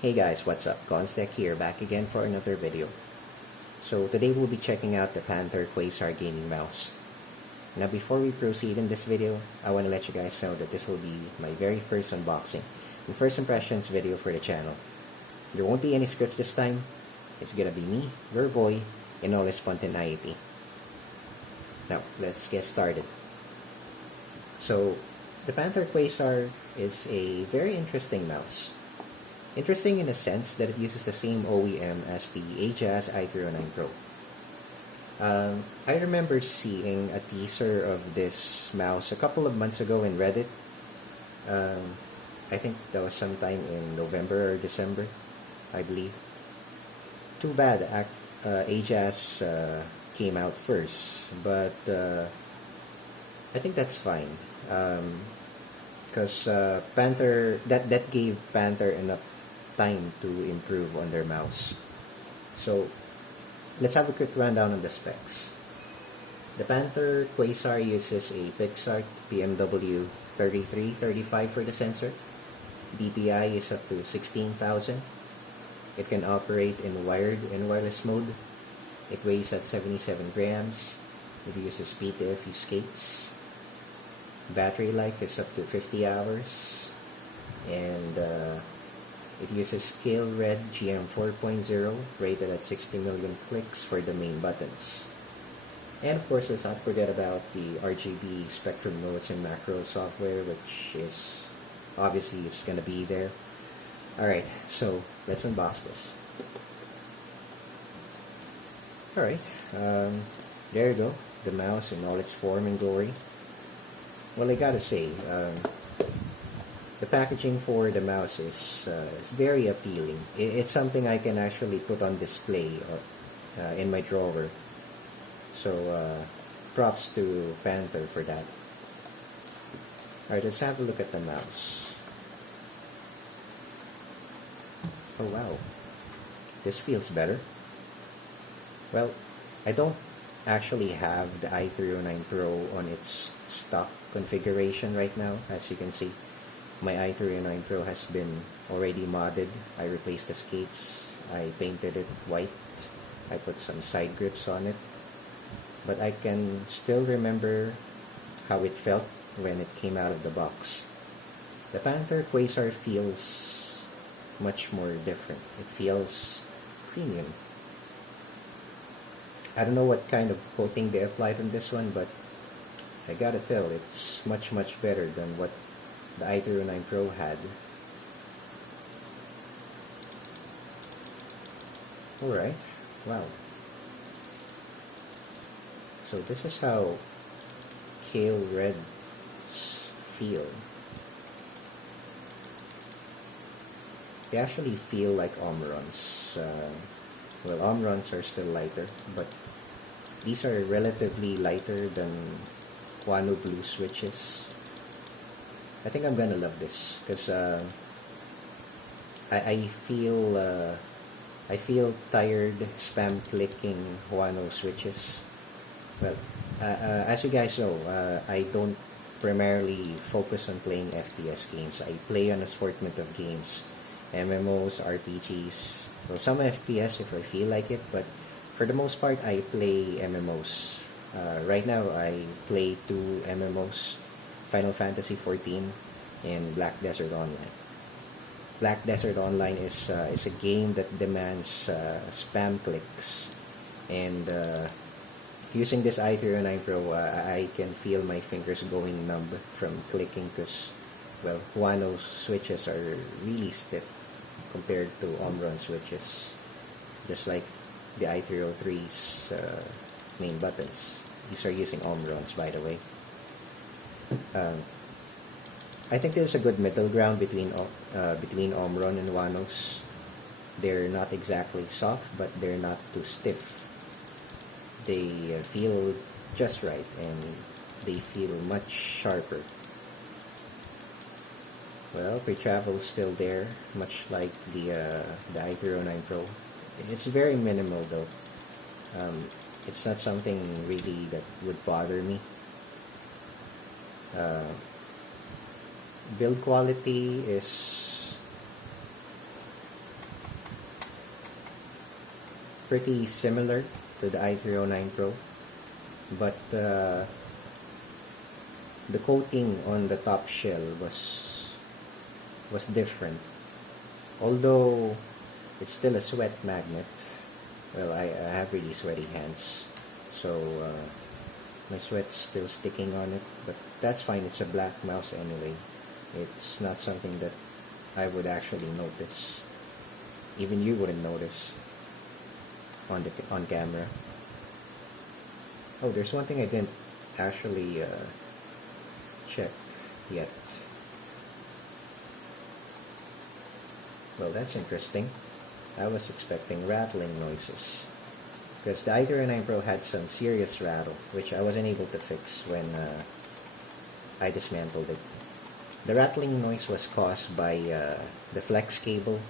Hey guys, what's up? Gonstech here, back again for another video. So today we'll be checking out the Panther Quasar gaming mouse. Now before we proceed in this video, I want to let you guys know that this will be my very first unboxing and first impressions video for the channel. There won't be any scripts this time. It's gonna be me, your boy, in all his spontaneity. Now, let's get started. So, the Panther Quasar is a very interesting mouse. Interesting in a sense that it uses the same OEM as the Ajas i309pro. I remember seeing a teaser of this mouse a couple of months ago in Reddit. I think that was sometime in November or December, I believe. Too bad Ajas came out first, but I think that's fine. Because Panther, that gave Panther enough time to improve on their mouse. So let's have a quick rundown on the specs. The Panther Quasar uses a Pixart BMW 3335 for the sensor. DPI is up to 16,000. It can operate in wired and wireless mode. It weighs at 77 grams. It uses PTFE skates. Battery life is up to 50 hours. And it uses Scale Red GM 4.0, rated at 60 million clicks for the main buttons. And of course, let's not forget about the RGB spectrum nodes and macro software, which is obviously it's going to be there. Alright, so let's unbox this. Alright, there you go, the mouse in all its form and glory. Well, I gotta say, the packaging for the mouse is very appealing. It's something I can actually put on display in my drawer. So props to Panther for that. Alright, let's have a look at the mouse. Oh wow, this feels better. Well, I don't actually have the i309pro on its stock configuration right now. As you can see, my i309pro has been already modded. I replaced the skates, I painted it white, I put some side grips on it, but I can still remember how it felt when it came out of the box. The Panther Quasar feels much more different. It feels premium. I don't know what kind of coating they applied on this one, but I gotta tell, it's much better than what the i309pro had. Alright, wow. So this is how Scale Reds feel. They actually feel like Omrons. Well, Omrons are still lighter, but these are relatively lighter than Guano Blue switches. I think I'm gonna love this because I feel tired spam clicking Guano switches. Well, as you guys know, I don't primarily focus on playing FPS games. I play an assortment of games. MMOs, RPGs, well, some FPS if I feel like it, but for the most part I play MMOs. Right now I play 2 MMOs, Final Fantasy XIV and Black Desert Online. Black Desert Online is a game that demands spam clicks, and using this i309pro I can feel my fingers going numb from clicking because, well, Guano switches are really stiff compared to Omron switches, just like the i303's main buttons. These are using Omrons, by the way. I think there's a good middle ground between Omron and Guanos. They're not exactly soft, but they're not too stiff. They feel just right, and they feel much sharper. Well, pre-travel is still there, much like the i309pro. It's very minimal though. It's not something really that would bother me. Build quality is pretty similar to the i309 Pro, but the coating on the top shell was different. Although it's still a sweat magnet, well, I have really sweaty hands, so my sweat's still sticking on it, but that's fine. It's a black mouse anyway. It's not something that I would actually notice. Even you wouldn't notice on camera. Oh, there's one thing I didn't actually check yet. Well, that's interesting. I was expecting rattling noises, because the i309 Pro had some serious rattle, which I wasn't able to fix when I dismantled it. The rattling noise was caused by the flex cable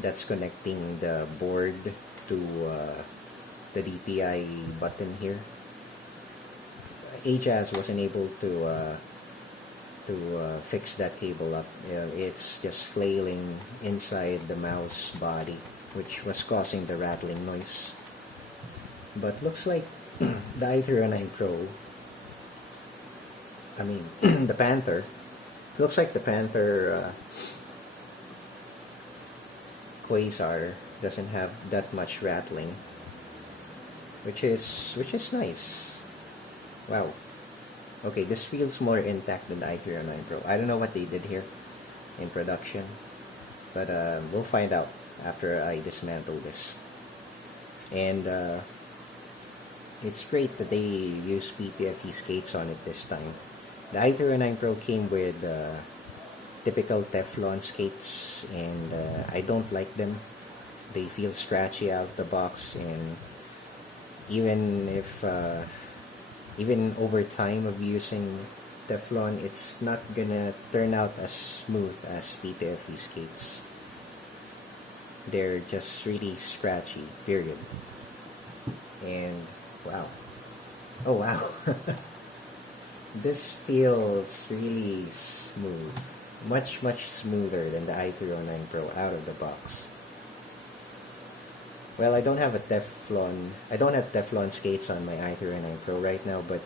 that's connecting the board to the DPI button here. Ajaz wasn't able to fix that cable up. It's just flailing inside the mouse body, which was causing the rattling noise. But looks like the i309 Pro, I mean the Panther, looks like the Panther Quasar doesn't have that much rattling, which is nice. Wow. Okay, this feels more intact than the i309 Pro. I don't know what they did here in production, but we'll find out after I dismantle this. And it's great that they use PTFE skates on it this time. The i309 Pro came with typical Teflon skates, and I don't like them. They feel scratchy out of the box, and even if even over time of using Teflon, it's not gonna turn out as smooth as PTFE skates. They're just really scratchy, period. And wow. Oh wow. This feels really smooth. Much smoother than the i309 Pro out of the box. Well, I don't have Teflon skates on my i309 Pro right now, but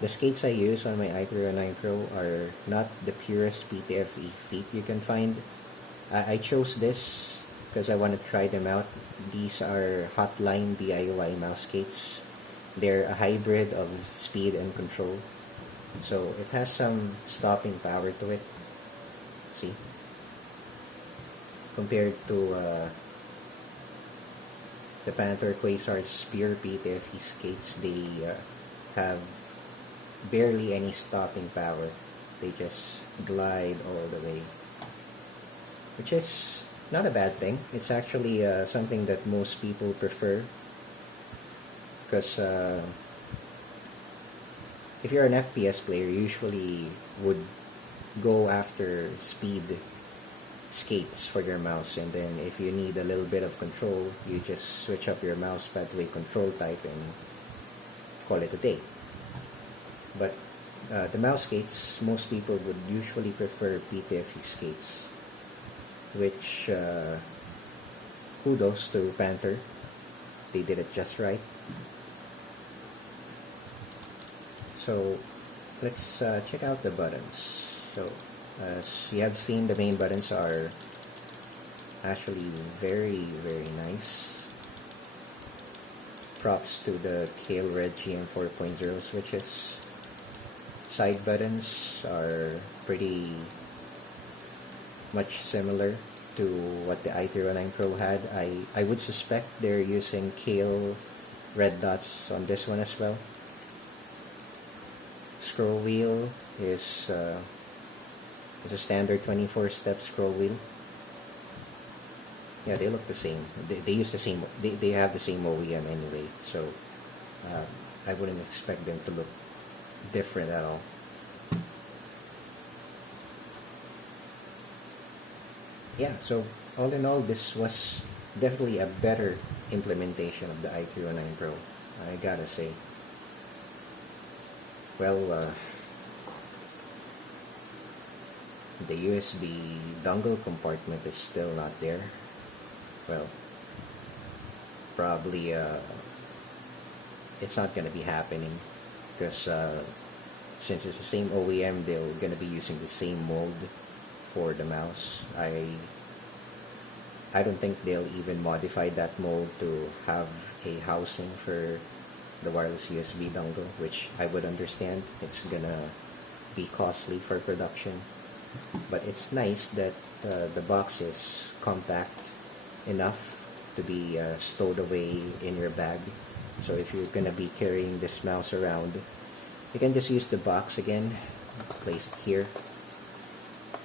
the skates I use on my i309 Pro are not the purest PTFE feet you can find. I chose this because I want to try them out. These are Hotline DIY mouse skates. They're a hybrid of speed and control, so it has some stopping power to it. See? Compared to the Panther Quasar's pure PTFE skates, they have barely any stopping power. They just glide all the way, which is not a bad thing. It's actually something that most people prefer, because if you're an FPS player, you usually would go after speed skates for your mouse, and then if you need a little bit of control, you just switch up your mouse pad to a control type and call it a day. But the mouse skates, most people would usually prefer PTFE skates, which kudos to Panther. They did it just right. So let's check out the buttons. So as you have seen, the main buttons are actually very nice. Props to the Kale Red GM 4.0 switches. Side buttons are pretty much similar to what the i309 Pro had. I would suspect they're using Kale red dots on this one as well. Scroll wheel is a standard 24-step scroll wheel. Yeah, they look the same. They use the same. They have the same OEM anyway, so I wouldn't expect them to look different at all. Yeah, so all in all, this was definitely a better implementation of the i309 Pro, I gotta say. Well, the USB dongle compartment is still not there. Well, probably it's not gonna be happening, because since it's the same OEM, they're gonna be using the same mold for the mouse. I don't think they'll even modify that mold to have a housing for the wireless USB dongle, which I would understand. It's gonna be costly for production, but it's nice that the box is compact enough to be stowed away in your bag. So if you're gonna be carrying this mouse around, you can just use the box again, place it here.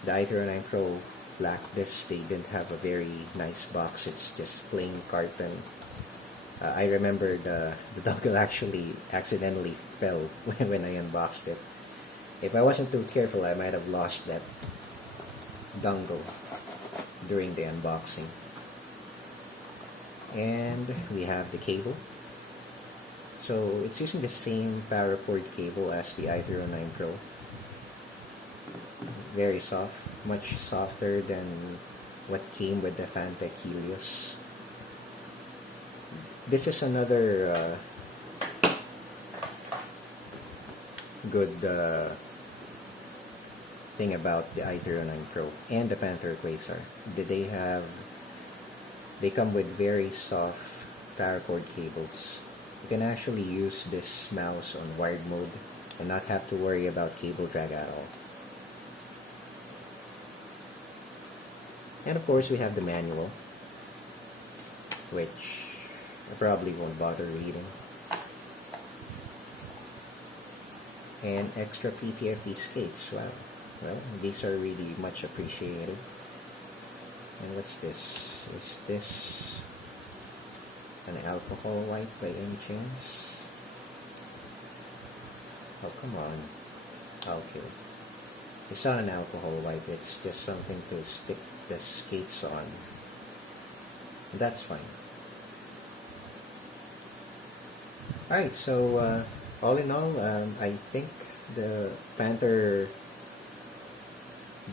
The i309pro lacked this. They didn't have a very nice box. It's just plain carton. I remember the dongle actually accidentally fell when I unboxed it. If I wasn't too careful, I might have lost that dongle during the unboxing. And we have the cable. So it's using the same paracord cable as the i309pro. Very soft, much softer than what came with the Panther Quasar. This is another good thing about the i309pro and the Panther Quasar. They come with very soft paracord cables. You can actually use this mouse on wired mode and not have to worry about cable drag at all. And of course we have the manual, which I probably won't bother reading. And extra PTFE skates. Wow. Well, these are really much appreciated. And what's this? Is this an alcohol wipe by any chance? Oh, come on. Okay. It's not an alcohol wipe. It's just something to stick the skates on. That's fine. Alright, so all in all, I think the Panther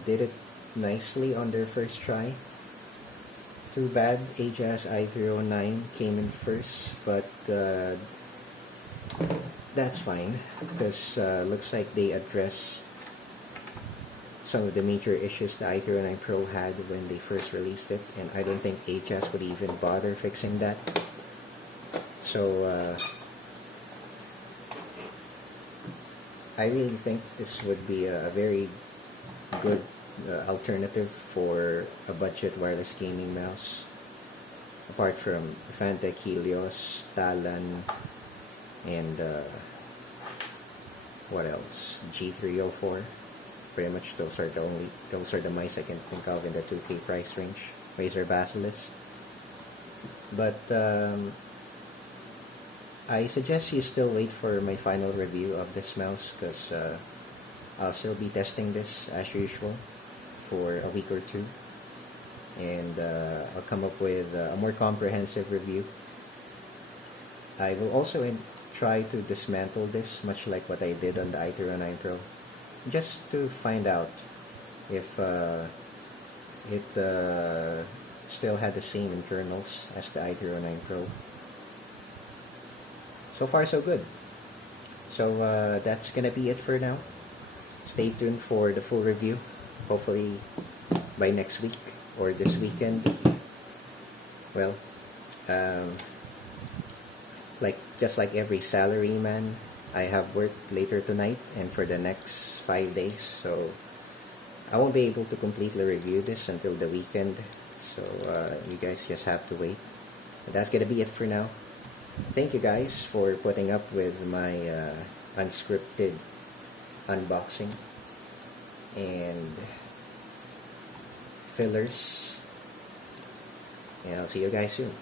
did it nicely on their first try. Too bad Ajas i309 came in first, but that's fine, because looks like they address some of the major issues the i309pro had when they first released it, and I don't think Ajas would even bother fixing that. So I really think this would be a very good alternative for a budget wireless gaming mouse, apart from Panther Quasar, Talon, and what else? G304. Pretty much those are the mice I can think of in the 2K price range. Razer Basilisk. But I suggest you still wait for my final review of this mouse, because I'll still be testing this as usual for a week or two, and I'll come up with a more comprehensive review. I will also try to dismantle this, much like what I did on the i309pro, just to find out if it still had the same internals as the i309pro. So far so good. So that's gonna be it for now. Stay tuned for the full review, hopefully by next week or this weekend. Well, just like every salaryman, I have work later tonight and for the next 5 days, so I won't be able to completely review this until the weekend, so you guys just have to wait. But that's gonna be it for now. Thank you guys for putting up with my unscripted unboxing and fillers, and I'll see you guys soon.